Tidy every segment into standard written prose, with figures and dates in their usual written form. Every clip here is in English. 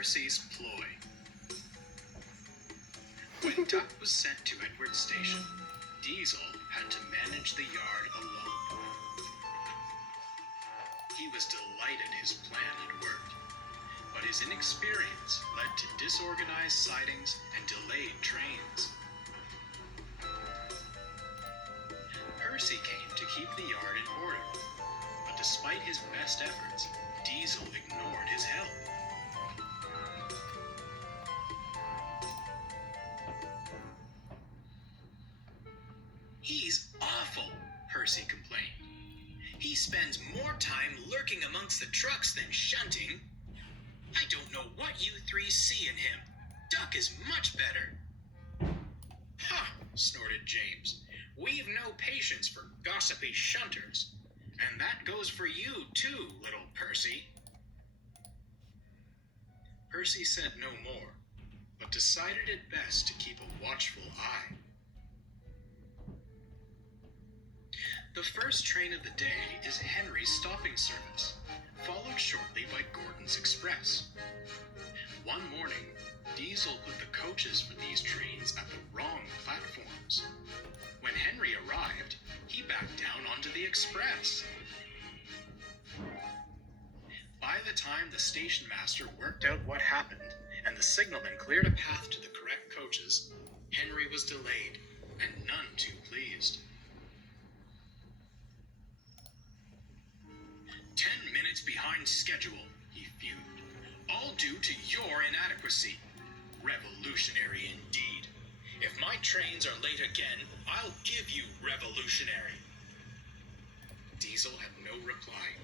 Percy's Ploy. When Duck was sent to Edward's station, Diesel had to manage the yard alone. He was delighted his plan had worked, but his inexperience led to disorganized sidings and delayed trains. Percy came to keep the yard in order, but despite his best efforts, Diesel ignored his help. "He's awful," Percy complained. "He spends more time lurking amongst the trucks than shunting. I don't know what you three see in him. Duck is much better." "Ha!" snorted James. "We've no patience for gossipy shunters. And that goes for you too, little Percy." Percy said no more, but decided it best to keep a watchful eye. The first train of the day is Henry's stopping service, followed shortly by Gordon's Express. One morning, Diesel put the coaches for these trains at the wrong platforms. When Henry arrived, he backed down onto the Express. By the time the station master worked out what happened and the signalman cleared a path to the correct coaches, Henry was delayed and none too pleased. 10 minutes behind schedule, he fumed. All due to your inadequacy. Revolutionary indeed. If my trains are late again, I'll give you revolutionary. Diesel had no reply.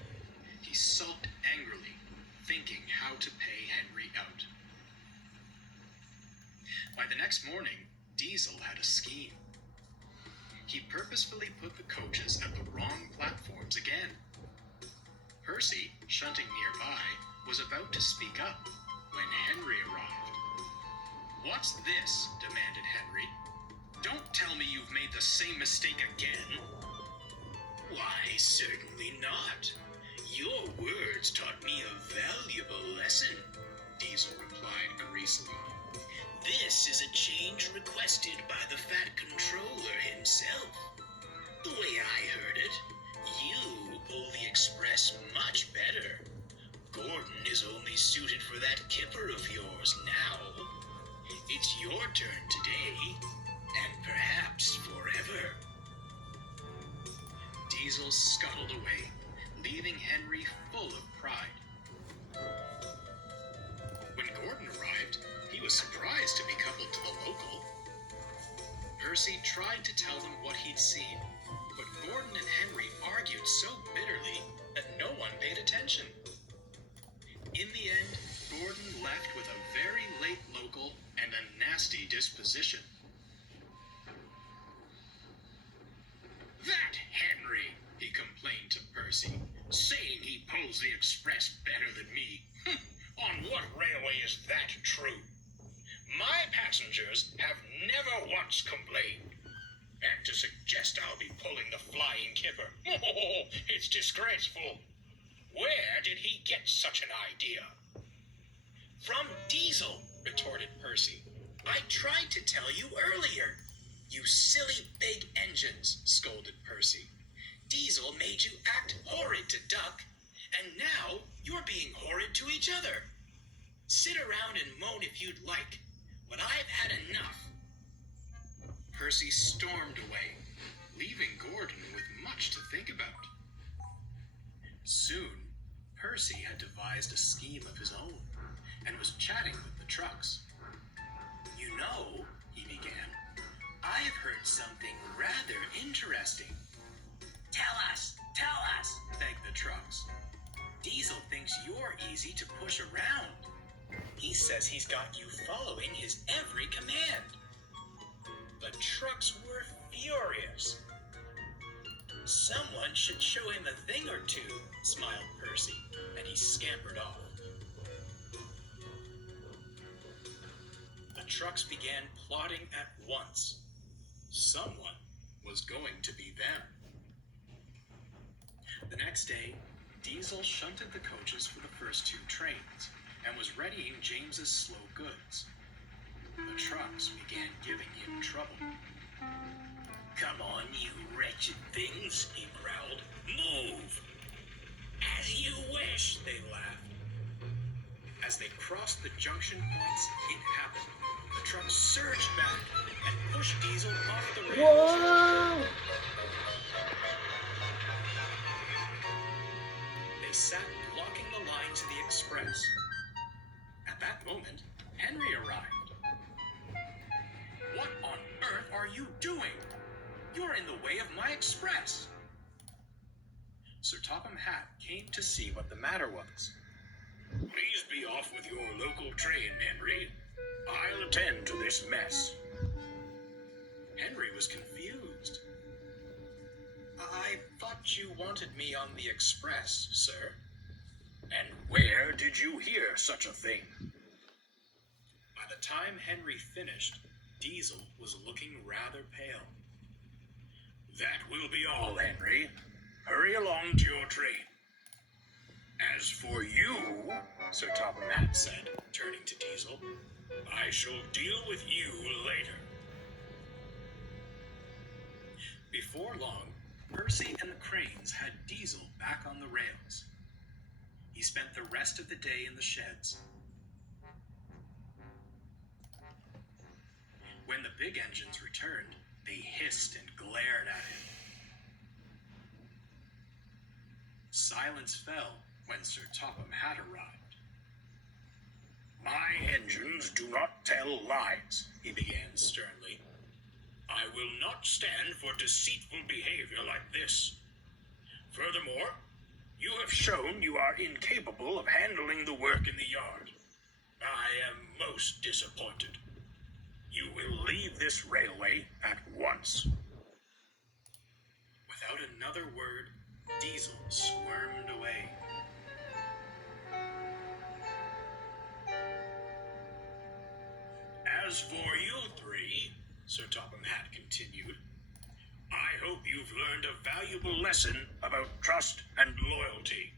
He sulked angrily, thinking how to pay Henry out. By the next morning, Diesel had a scheme. He purposefully put the coaches at the wrong platforms again. Percy, shunting nearby, was about to speak up when Henry arrived. "What's this?" demanded Henry. "Don't tell me you've made the same mistake again." "Why, certainly not. Your words taught me a valuable lesson," Diesel replied greasily. "This is a change requested by the Fat Controller himself. The way I heard it, you pull the Express much better. Gordon is only suited for that kipper of yours now. It's your turn today, and perhaps forever." Diesel scuttled away, leaving Henry full of pride. When Gordon arrived, he was surprised to be coupled to the local. Percy tried to tell them what he'd seen, but Gordon and Henry argued so bitterly that no one paid attention. In the end, Gordon left with a very late local and a nasty disposition. "That Henry," he complained to Percy, "saying he pulls the Express better than me. On what railway is that true? My passengers have never once complained. And to suggest I'll be pulling the flying kipper, it's disgraceful. Where did he get such an idea?" "From Diesel," retorted Percy. "I tried to tell you earlier." "You silly big engines," scolded Percy. "Diesel made you act horrid to Duck, and now you're being horrid to each other. Sit around and moan if you'd like, but I've had enough." Percy stormed away, leaving Gordon with much to think about. Soon, Percy had devised a scheme of his own, and was chatting with the trucks. "You know," he began, "I've heard something rather interesting." Tell us, begged the trucks. "Diesel thinks you're easy to push around. He says he's got you following his every command." The trucks were furious. "Someone should show him a thing or two," smiled Percy, and he scampered off. The trucks began plotting at once. Someone was going to be them. The next day, Diesel shunted the coaches for the first two trains, and was readying James's slow goods. The trucks began giving him trouble. Come on, you wretched things, he growled. Move! As you wish, they laughed. As they crossed the junction points, it happened. The truck surged back and pushed Diesel off the rails. Whoa! They sat blocking the line to the express. At that moment, Henry arrived. What on earth are you doing? You're in the way of my express. Sir Topham Hatt came to see what the matter was. Please be off with your local train, Henry. I'll attend to this mess. Henry was confused. I thought you wanted me on the express, sir. And where did you hear such a thing? By the time Henry finished, Diesel was looking rather pale. That will be all, Henry. Hurry along to your train. As for you, Sir Topham Hatt said, turning to Diesel, I shall deal with you later. Before long, Percy and the Cranes had Diesel back on the rails. He spent the rest of the day in the sheds. When the big engines returned, they hissed and glared at him. Silence fell when Sir Topham Hatt arrived. My engines do not tell lies, he began sternly. I will not stand for deceitful behavior like this. Furthermore, you have shown you are incapable of handling the work in the yard. I am most disappointed. You will leave this railway at once. Without another word, Diesel squirmed away. As for you three, Sir Topham Hatt continued, I hope you've learned a valuable lesson about trust and loyalty.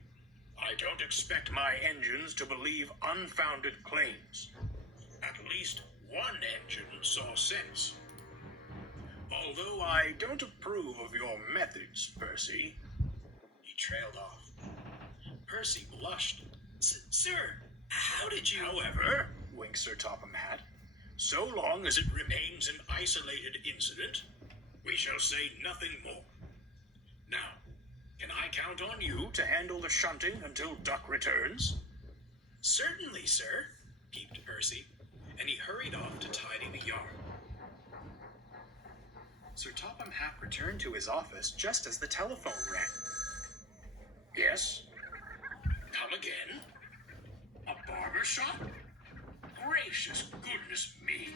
I don't expect my engines to believe unfounded claims. At least one engine saw sense. Although I don't approve of your methods, Percy. He trailed off. Percy blushed. Sir, how did you... However, winked Sir Topham Hatt, so long as it remains an isolated incident, we shall say nothing more. Now, can I count on you to handle the shunting until Duck returns? Certainly, sir, peeped Percy, and he hurried off to tidy the yard. Sir Topham Hatt returned to his office just as the telephone rang. Yes? Come again? A barber shop? Gracious goodness me!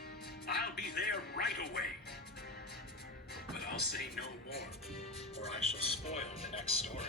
I'll be there right away. But I'll say no more, or I shall spoil the next story.